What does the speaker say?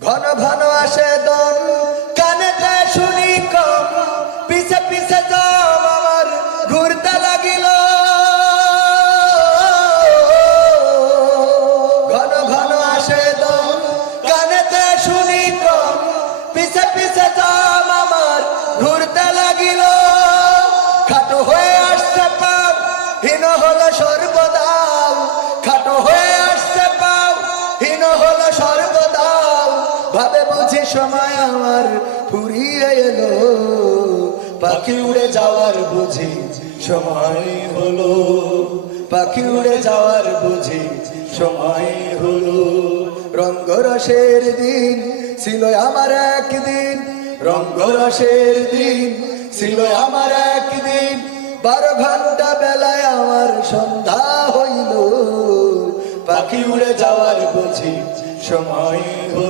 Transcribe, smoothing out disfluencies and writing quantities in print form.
ঘন ঘন আসে দম, কানেতে শুনি কম, পিছে পিছে দম আমার ঘুরতে লাগিল। ঘন ঘন আসে দম, কানেতে শুনি কম, পিছে পিছে দম আমার ঘুরতে লাগিল। খাটো হয়ে আসছে পাও, হীন হলো সর্বদাও। খাটো হয়ে আসছে পাও, হীন হলো সর্বদাও। ভাবে বুঝি সময় আমার ফুরিয়ে এলো, পাখি উড়ে যাওয়ার বুঝি সময় হলো। পাখি উড়ে যাওয়ার বুঝি সময় হলো। রঙ্গরসের দিন ছিল আমার একদিন, রঙ্গরসের দিন ছিল আমার একদিন। 12 ঘন্টা বেলায় আমার সন্ধ্যা হইল, পাখি উড়ে যাওয়ার বুঝি সময় হলো।